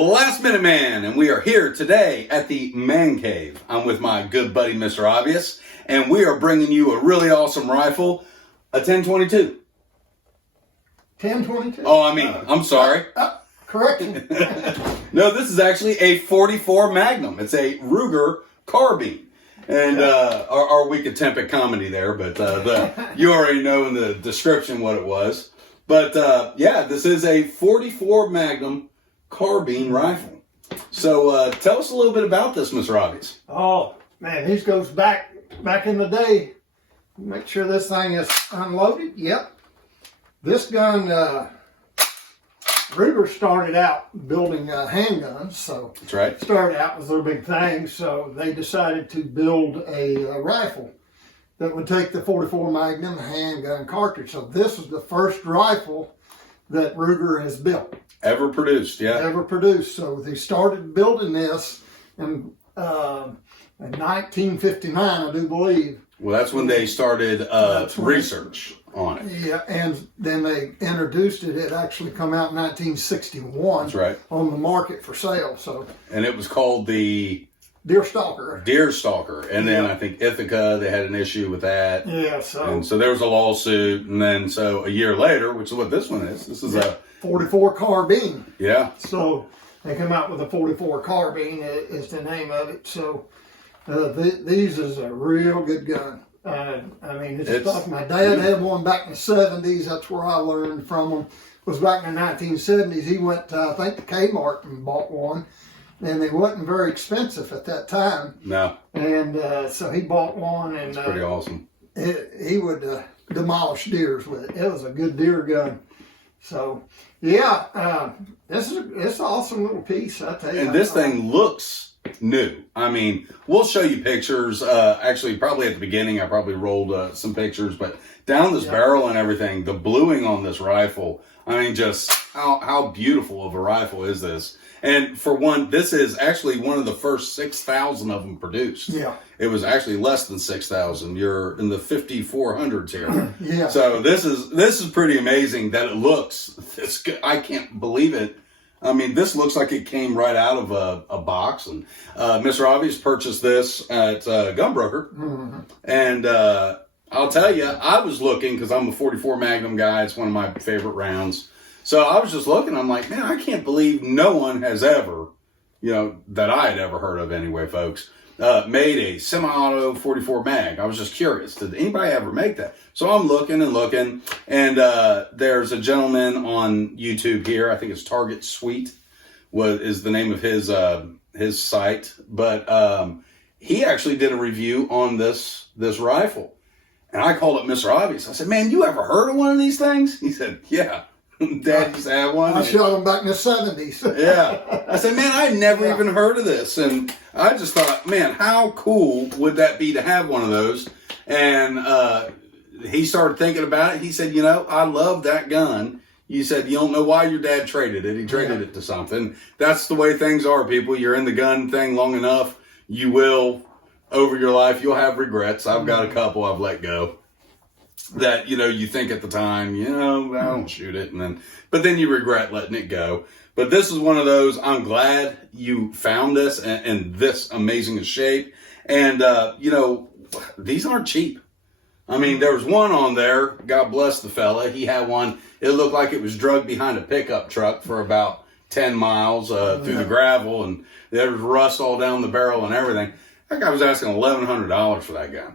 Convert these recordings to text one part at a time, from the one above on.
Last Minute Man, and we are here today at the Man Cave. I'm with my good buddy, Mr. Obvious, and we are bringing you a really awesome rifle, a 1022. 1022? Oh, I'm sorry. Correction. No, this is actually a 44 Magnum. It's a Ruger Carbine. And our weak attempt at comedy there, but you already know in the description what it was. But yeah, this is a 44 Magnum Carbine rifle. So tell us a little bit about this, Mr. Obvious. Oh, man, these goes back in the day. Make sure this thing is unloaded. Yep. This gun, Ruger started out building handguns, so that's right. Started out was their big thing, so they decided to build a rifle that would take the 44 Magnum handgun cartridge. So this is the first rifle that Ruger has built. Ever produced, yeah. Ever produced. So they started building this in 1959, I do believe. Well, that's when they started research on it. Yeah, and then they introduced it. It actually come out in 1961. That's right. On the market for sale. So. And it was called the Deerstalker. Deerstalker. And then I think Ithaca, they had an issue with that. Yeah, and so there was a lawsuit. And then so a year later, which is what this one is. This is a 44 Carbine. Yeah. So they come out with a 44 Carbine is the name of it. So these is a real good gun. It's stuff. My dad had one back in the 70s. That's where I learned from him. It was back in the 1970s. He went to, I think, to Kmart and bought one. And they wasn't very expensive at that time. No. And so he bought one. And it's pretty awesome. He would demolish deers with it. It was a good deer gun. So, yeah, it's an awesome little piece, I tell you. And this thing looks new. I mean, we'll show you pictures. Actually, probably at the beginning, I probably rolled some pictures. But down this barrel and everything, the bluing on this rifle, I mean, just how beautiful of a rifle is this? And for one, this is actually one of the first 6,000 of them produced. Yeah. It was actually less than 6,000. You're in the 5,400s here. Yeah. So this is pretty amazing that it looks this good. I can't believe it. I mean, this looks like it came right out of a box. And Mr. Obvious purchased this at Gunbroker. Mm-hmm. And I'll tell you, I was looking, because I'm a 44 Magnum guy. It's one of my favorite rounds. So I was just looking, I'm like, man, I can't believe no one has ever, that I had ever heard of anyway, folks, made a semi-auto 44 mag. I was just curious, did anybody ever make that? So I'm looking, and there's a gentleman on YouTube here, I think it's Target Suite, is the name of his site, but he actually did a review on this rifle. And I called up Mr. Obvious. I said, man, you ever heard of one of these things? He said, yeah. Dad used to have one. I shot them back in the 70s. Yeah. I said, man, I'd never even heard of this. And I just thought, man, how cool would that be to have one of those? And he started thinking about it. He said, I love that gun. You said, you don't know why your dad traded it. He traded it to something. That's the way things are, people. You're in the gun thing long enough, you will, over your life, you'll have regrets. I've got a couple I've let go. That, you think at the time, I don't shoot it. But then you regret letting it go. But this is one of those, I'm glad you found this in this amazing shape. And, these aren't cheap. I mean, there was one on there, God bless the fella. He had one, it looked like it was drugged behind a pickup truck for about 10 miles through the gravel. And there was rust all down the barrel and everything. That guy was asking $1,100 for that gun.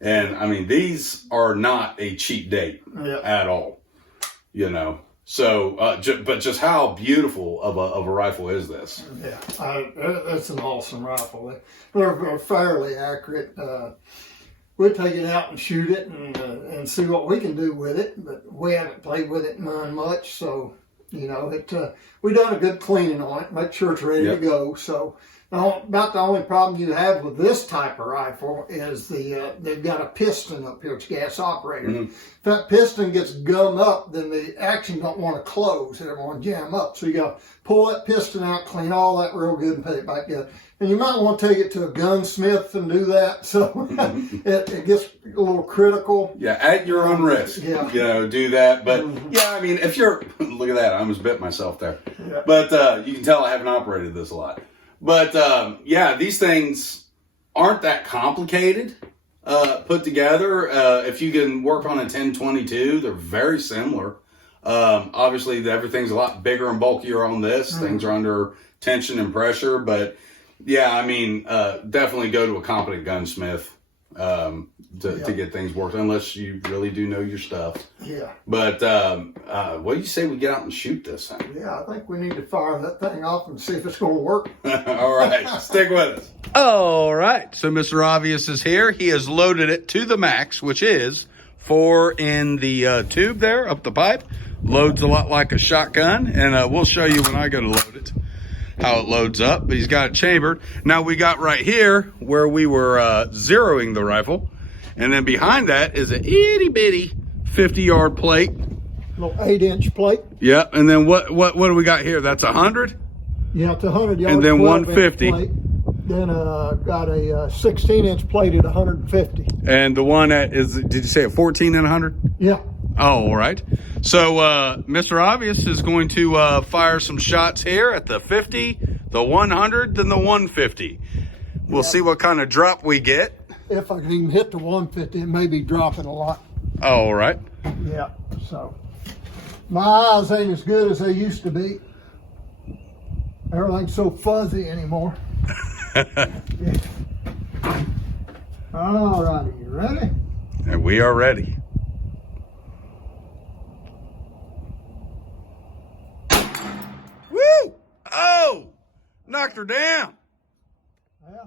And, I mean, these are not a cheap date at all, So, but just how beautiful of a rifle is this? Yeah, it's an awesome rifle. They're fairly accurate. We'll take it out and shoot it and see what we can do with it. But we haven't played with it none much. So, we done a good cleaning on it, make sure it's ready to go. So, about the only problem you have with this type of rifle is they've got a piston up here. It's gas operated. Mm-hmm. If that piston gets gummed up, then the action don't want to close. It don't want to jam up. So you got to pull that piston out, clean all that real good, and put it back together. And you might want to take it to a gunsmith and do that. So it gets a little critical. Yeah, at your own risk. Yeah. You know, do that. But yeah, I mean, if you're, look at that, I almost bit myself there. Yeah. But you can tell I haven't operated this a lot. But yeah, these things aren't that complicated put together. If you can work on a 1022, they're very similar. Obviously, everything's a lot bigger and bulkier on this. Things are under tension and pressure, but yeah, I mean, definitely go to a competent gunsmith to get things worked, unless you really do know your stuff. Yeah. But what do you say we get out and shoot this thing? Yeah, I think we need to fire that thing off and see if it's going to work. All right, stick with us. All right, so Mr. Obvious is here. He has loaded it to the max, which is 4 in the tube there, up the pipe. Loads a lot like a shotgun, and we'll show you when I go to load it how it loads up. But he's got it chambered. Now we got right here where we were zeroing the rifle, and then behind that is an itty bitty 50-yard plate. Little 8-inch plate. Yeah, and then what do we got here? That's 100. Yeah, it's 100-yard. And then 150. Plate. Then got a 16-inch plate at 150. And the one that is, did you say a 14 and 100? Yeah. Oh, all right. So Mr. Obvious is going to fire some shots here at the 50, the 100, then the 150. We'll see what kind of drop we get. If I can even hit the 150, it may be dropping a lot. Oh, all right. Yeah, so my eyes ain't as good as they used to be. Everything's so fuzzy anymore. Yeah. All righty, you ready? And we are ready. Woo! Oh! Knocked her down. Yeah.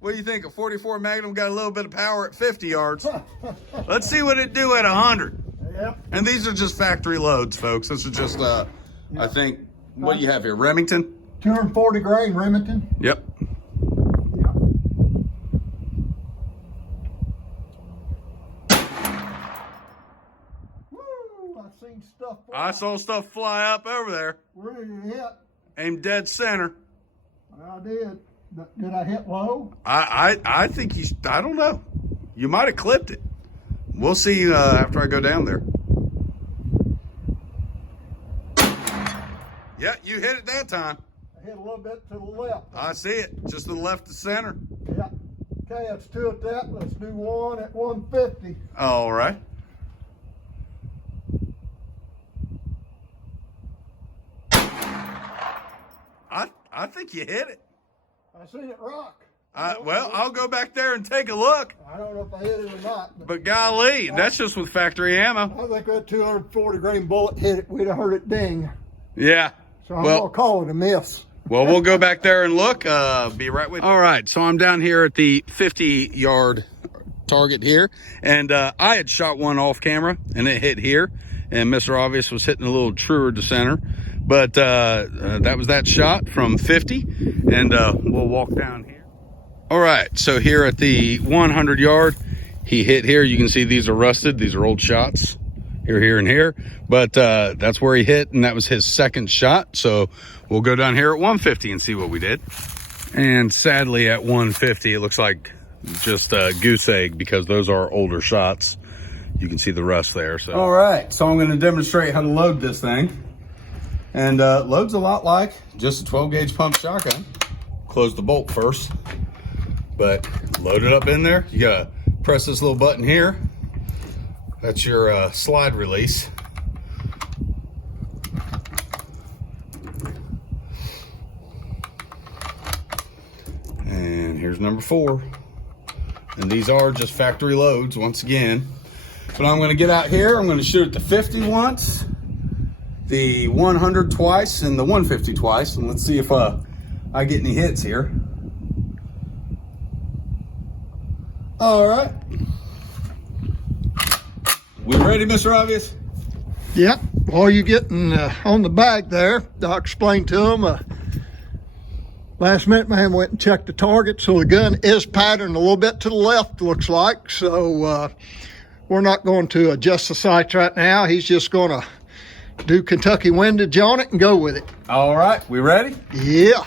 What do you think? A 44 Magnum got a little bit of power at 50 yards. Let's see what it do at 100. Yeah. And these are just factory loads, folks. This is just, I think, what do you have here? Remington? 240 grain Remington. Yep. Yeah. Woo! I seen stuff fly. I saw stuff fly up over there. Where did it hit? Aimed dead center. I did. Did I hit low? I think I don't know. You might have clipped it. We'll see after I go down there. Yeah, you hit it that time. I hit a little bit to the left. I see it. Just to the left of center. Yeah. Okay, that's 2 at that. Let's do 1 at 150. All right. I think you hit it. I seen it rock. Well, I'll go back there and take a look. I don't know if I hit it or not. But golly, that's just with factory ammo. I think that 240 grain bullet hit it. We'd have heard it ding. Yeah. So I'm going to call it a miss. Well, we'll go back there and look. Be right with you. All right, so I'm down here at the 50-yard target here. And I had shot one off camera, and it hit here. And Mr. Obvious was hitting a little truer to center. But that was that shot from 50. And we'll walk down here. All right, so here at the 100-yard, he hit here. You can see these are rusted. These are old shots. Here, and here. But that's where he hit, and that was his second shot. So we'll go down here at 150 and see what we did. And sadly, at 150, it looks like just a goose egg because those are older shots. You can see the rust there. So. All right, so I'm going to demonstrate how to load this thing. And loads a lot like just a 12-gauge pump shotgun. Close the bolt first. But load it up in there. You got to press this little button here. That's your slide release. And here's number 4. And these are just factory loads once again. But I'm going to get out here. I'm going to shoot at the 50 once, the 100 twice, and the 150 twice. And let's see if I get any hits here. All right. We ready, Mr. Obvious? Yep. While you're getting on the bag there, I explained to him, last minute man went and checked the target, so the gun is patterned a little bit to the left, looks like. So we're not going to adjust the sights right now. He's just going to do Kentucky Windage on it and go with it. All right, we ready? Yeah.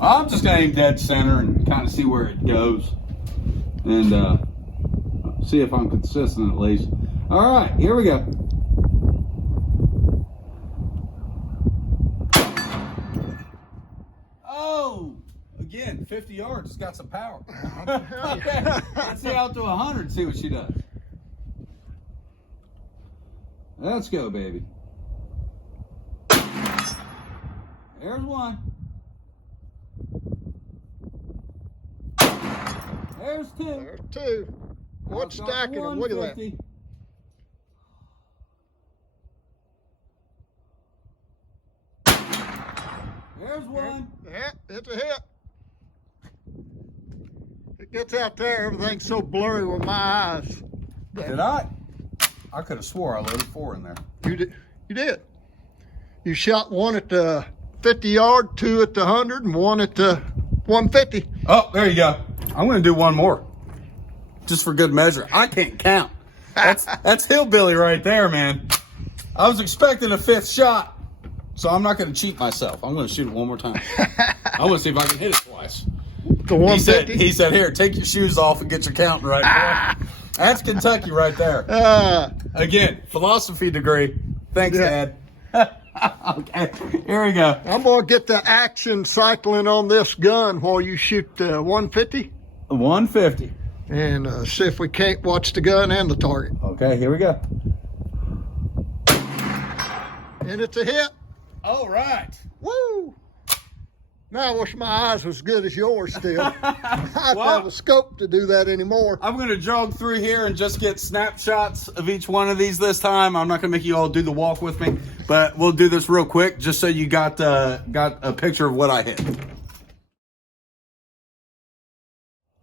I'm just gonna aim dead center and kind of see where it goes, and see if I'm consistent at least. All right, here we go. Oh, again, 50 yards. It's got some power. Okay, let's see out to 100. See what she does. Let's go, baby. There's one. There's two. There's two. What's stacking them? Look at that. There's one. Yeah, it's a hit. It gets out there, everything's so blurry with my eyes. Did I? I could have swore I loaded 4 in there. You did. You did. You shot one at the 50 yard, 2 at the 100, and 1 at the 150. Oh, there you go. I'm going to do one more, just for good measure. I can't count. That's hillbilly right there, man. I was expecting a 5th shot, so I'm not going to cheat myself. I'm going to shoot it one more time. I want to see if I can hit it twice. The 150. He said, "Here, take your shoes off and get your counting right." That's Kentucky right there. Again, philosophy degree. Thanks, Yeah. Dad. Okay, here we go. I'm going to get the action cycling on this gun while you shoot the 150. 150. And see if we can't watch the gun and the target. Okay, here we go. And it's a hit. All right. Woo! Now I wish my eyes was as good as yours still. I don't Well, have a scope to do that anymore. I'm going to jog through here and just get snapshots of each one of these this time. I'm not going to make you all do the walk with me, but we'll do this real quick just so you got a picture of what I hit.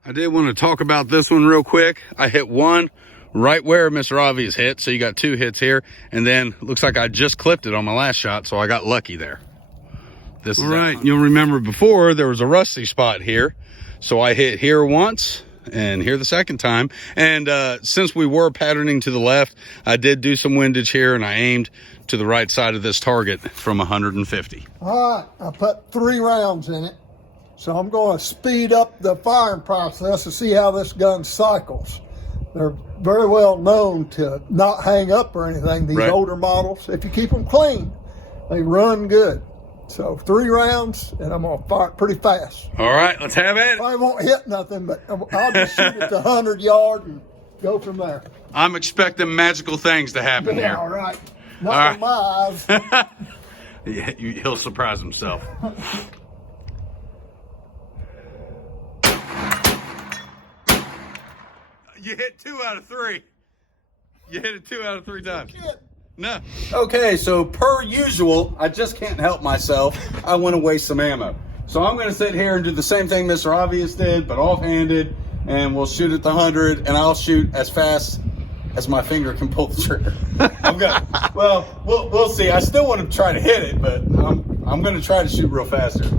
I did want to talk about this one real quick. I hit one right where Mr. Obvious hit, so you got 2 hits here, and then looks like I just clipped it on my last shot, so I got lucky there. This is right. You'll remember before there was a rusty spot here, so I hit here once and here the second time. And since we were patterning to the left, I did do some windage here, and I aimed to the right side of this target from 150. All right, I put 3 rounds in it. So I'm going to speed up the firing process to see how this gun cycles. They're very well known to not hang up or anything, these older models. If you keep them clean, they run good. So 3 rounds, and I'm going to fire it pretty fast. All right, let's have it. I won't hit nothing, but I'll just shoot it to 100 yard and go from there. I'm expecting magical things to happen here. All right. Not in my eyes. Yeah, he'll surprise himself. You hit 2 out of 3. You hit it 2 out of 3 times. No. Okay, so per usual, I just can't help myself. I want to waste some ammo. So I'm going to sit here and do the same thing Mr. Obvious did, but offhanded, and we'll shoot at the 100, and I'll shoot as fast as my finger can pull the trigger. I'm going. Well, we'll see. I still want to try to hit it, but I'm going to try to shoot real fast here.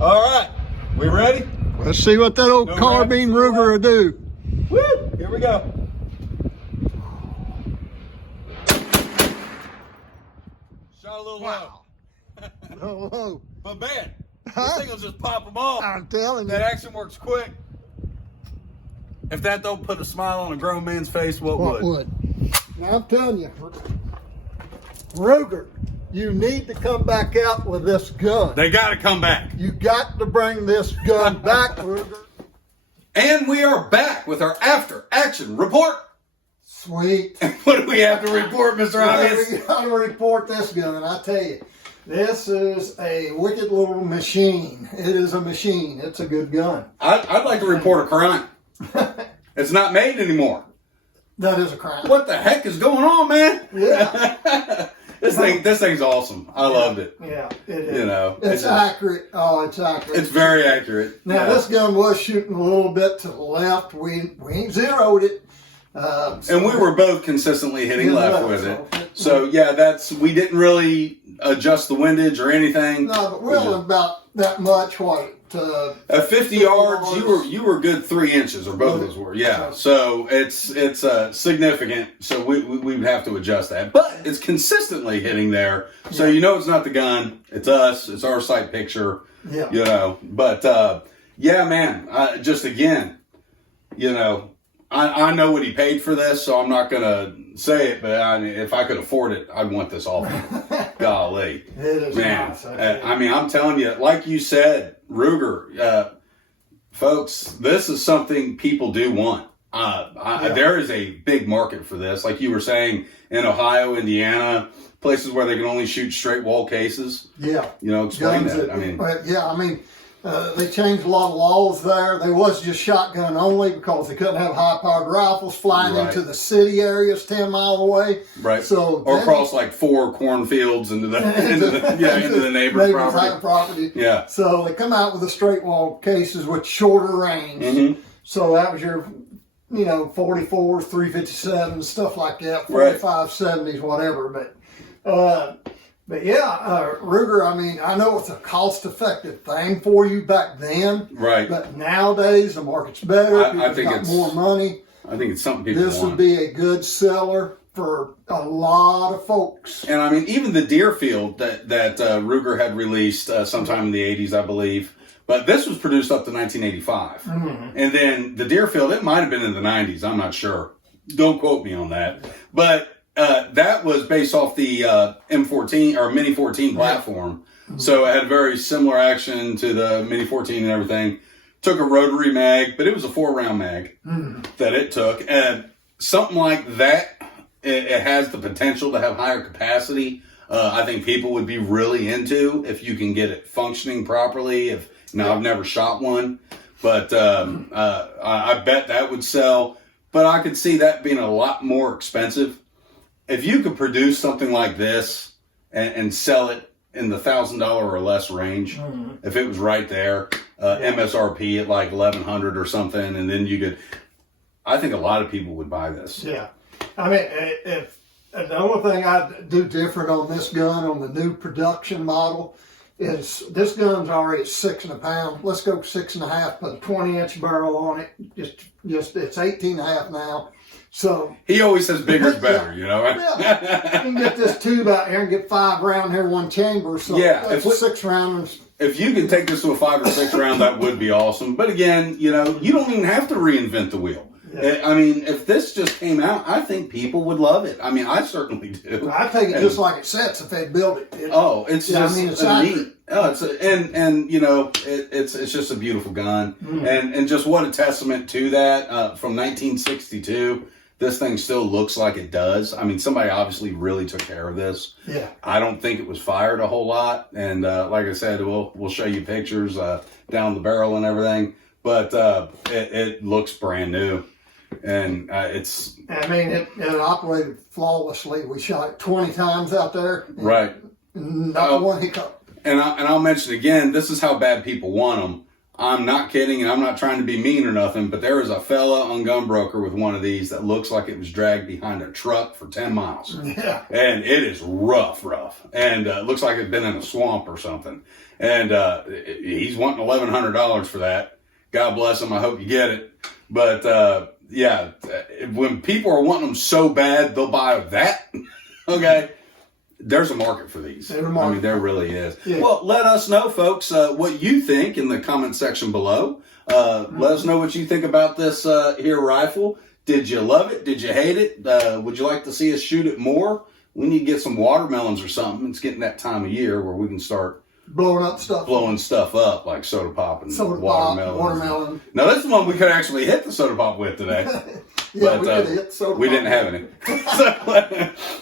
All right, we ready? Let's see what that old carbine Ruger will do. Woo! Here we go. Shot a little Wow. low. But man, this thing will just pop them off. I'm telling you. That action works quick. If that don't put a smile on a grown man's face, what would? Now I'm telling you, Ruger, you need to come back out with this gun. They got to come back. You got to bring this gun back, Ruger. And we are back with our after action report. Sweet. What do we have to report, Mr. Obvious? We got to report this gun. I tell you, this is a wicked little machine. It is a machine. It's a good gun. I'd like to report a crime. It's not made anymore. That is a crime. What the heck is going on, man? Yeah. This thing's awesome. I loved it. Yeah, it is. You know, it's accurate. Oh, it's accurate. It's very accurate. Now, this gun was shooting a little bit to the left. We ain't zeroed it. And we were both consistently hitting left with it. So, yeah, we didn't really adjust the windage or anything. No, but really about that much. What, at 50 yards, you were good 3 inches, or both of us were. Yeah, so it's significant. So we would have to adjust that, but it's consistently hitting there. So it's not the gun, it's us, it's our sight picture. Yeah, but yeah, man. Just again, I know what he paid for this, so I'm not gonna say it. But if I could afford it, I'd want this all. Golly, it is man! Nice, I'm telling you, like you said, Ruger, folks, this is something people do want. There is a big market for this, like you were saying, in Ohio, Indiana, places where they can only shoot straight wall cases. Yeah, explain guns that. They changed a lot of laws there. They was just shotgun only because they couldn't have high-powered rifles flying into the city areas 10 miles away. Right. Or across like 4 cornfields into the neighbor's property. Yeah. So they come out with the straight wall cases with shorter range. Mm-hmm. So that was your 44s, 357s, stuff like that, 4570s, whatever. But yeah, Ruger, I know it's a cost-effective thing for you back then. Right. But nowadays, the market's better. I think got more money. I think it's something people want. This would be a good seller for a lot of folks. And even the Deerfield that Ruger had released sometime in the 80s, I believe. But this was produced up to 1985. Mm-hmm. And then the Deerfield, it might have been in the 90s. I'm not sure. Don't quote me on that. But that was based off the M14 or Mini 14 platform. Mm-hmm. So it had very similar action to the Mini 14 and everything. Took a rotary mag, but it was a 4-round mag that it took. And something like that, it has the potential to have higher capacity. I think people would be really into if you can get it functioning properly. I've never shot one, but I bet that would sell. But I could see that being a lot more expensive. If you could produce something like this and sell it in the $1,000 or less range, if it was right there, MSRP at like $1,100 or something, and then you could, I think a lot of people would buy this. Yeah. If the only thing I'd do different on this gun, on the new production model, is this gun's already at 6 pounds. Let's go 6.5, put a 20-inch barrel on it. Just it's 18.5 now. So he always says bigger's better, Yeah. You can get this tube out here and get 5 round here, 1 chamber. So that's 6 rounds. If you can take this to a 5 or 6 round, that would be awesome. But again, you don't even have to reinvent the wheel. Yeah. If this just came out, I think people would love it. I certainly do. I take it just like it sets if they build it. It's neat. It's just a beautiful gun, and just what a testament to that. From 1962, this thing still looks like it does. Somebody obviously really took care of this. Yeah. I don't think it was fired a whole lot, and like I said, we'll show you pictures down the barrel and everything, but it looks brand new. And it operated flawlessly. We shot it 20 times out there. Right. Not one hiccup. And I'll mention again, this is how bad people want them. I'm not kidding, and I'm not trying to be mean or nothing, but there is a fella on Gunbroker with one of these that looks like it was dragged behind a truck for 10 miles. Yeah. And it is rough. And looks like it's been in a swamp or something. And he's wanting $1,100 for that. God bless him. I hope you get it. But when people are wanting them so bad, they'll buy that. Okay. There's a market for these. There really is. Yeah. Well, let us know, folks, what you think in the comment section below. Let us know what you think about this here rifle. Did you love it? Did you hate it? Would you like to see us shoot it more? We need to get some watermelons or something. It's getting that time of year where we can start blowing stuff up like soda pop and watermelon. Now, this is one we could actually hit the soda pop with today. Yeah, we could hit soda pop. We didn't have any.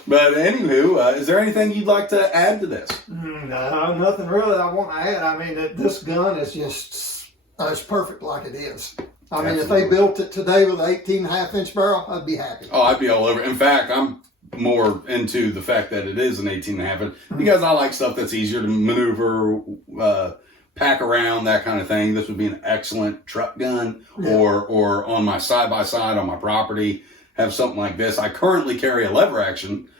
But anywho, is there anything you'd like to add to this? No, nothing really I want to add. This gun is just it's perfect like it is. If they built it today with an 18.5-inch barrel, I'd be happy. Oh, I'd be all over. In fact, I'm more into the fact that it is an 18.5 because I like stuff that's easier to maneuver, pack around, that kind of thing. This would be an excellent truck gun or on my side-by-side on my property, have something like this. I currently carry a lever action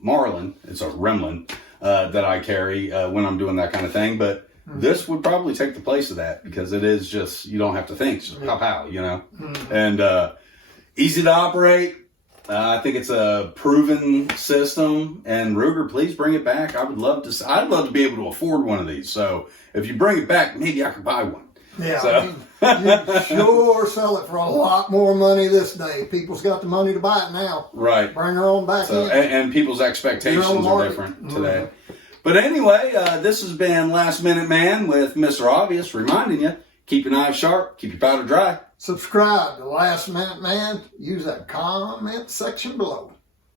Marlin. It's a Remlin that I carry when I'm doing that kind of thing. But This would probably take the place of that because it is just, you don't have to think, just pow pow, you know, and easy to operate. I think it's a proven system, and Ruger, please bring it back. I'd love to be able to afford one of these. So if you bring it back, maybe I could buy one. Yeah, So. you sure sell it for a lot more money this day. People's got the money to buy it now. Right. Bring her on back in. And people's expectations are different today. But anyway, this has been Last Minute Man with Mr. Obvious, reminding you, keep your knives sharp, keep your powder dry. Subscribe to Last Minute Man. Use that comment section below.